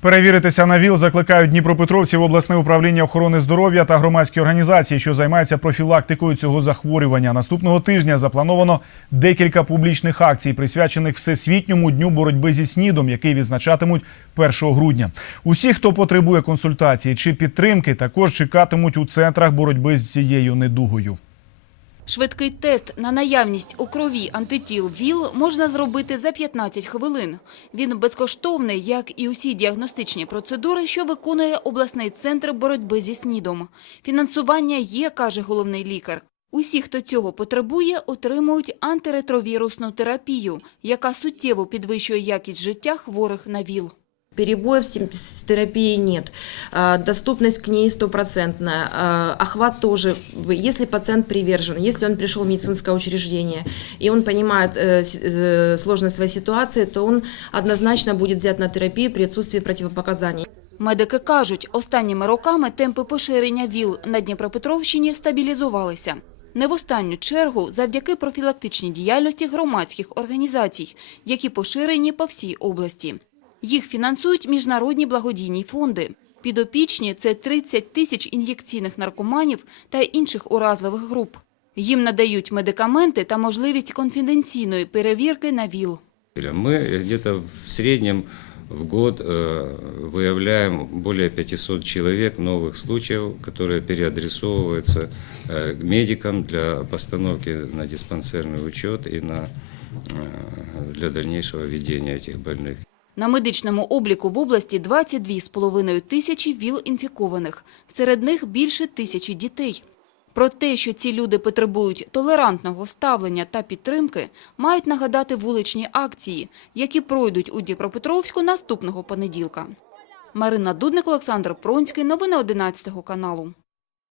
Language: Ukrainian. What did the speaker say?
Перевіритися на ВІЛ закликають дніпропетровців обласне управління охорони здоров'я та громадські організації, що займаються профілактикою цього захворювання. Наступного тижня заплановано декілька публічних акцій, присвячених всесвітньому дню боротьби зі снідом, який відзначатимуть 1 грудня. Усі, хто потребує консультації чи підтримки, також чекатимуть у центрах боротьби з цією недугою. Швидкий тест на наявність у крові антитіл ВІЛ можна зробити за 15 хвилин. Він безкоштовний, як і усі діагностичні процедури, що виконує обласний центр боротьби зі СНІДом. Фінансування є, каже головний лікар. Усі, хто цього потребує, отримують антиретровірусну терапію, яка суттєво підвищує якість життя хворих на ВІЛ. Перебоев с терапией нет. Доступность к ней стопроцентная. Охват тоже. Если пациент привержен, если он пришел в медицинское учреждение и он понимает э, э, сложность своей ситуации, то он однозначно будет взят на терапию при отсутствии противопоказаний. Медики кажуть, останніми роками темпи поширення ВІЛ на Дніпропетровщині стабілізувалися. Не в останню чергу завдяки профілактичній діяльності громадських організацій, які поширені по всій області. Їх фінансують міжнародні благодійні фонди. Підопічні – це 30 тисяч ін'єкційних наркоманів та інших уразливих груп. Їм надають медикаменти та можливість конфіденційної перевірки на ВІЛ. Мы где-то в среднем в год э, выявляем более 500 человек новых случаев, которые переадресовываются э, к медикам для постановки на диспансерный учет и на, э, для дальнейшего ведения этих больных. На медичному обліку в області 22,5 тисячі ВІЛ-інфікованих. Серед них більше тисячі дітей. Про те, що ці люди потребують толерантного ставлення та підтримки, мають нагадати вуличні акції, які пройдуть у Дніпропетровську наступного понеділка. Марина Дудник, Олександр Пронський. Новини 11 каналу.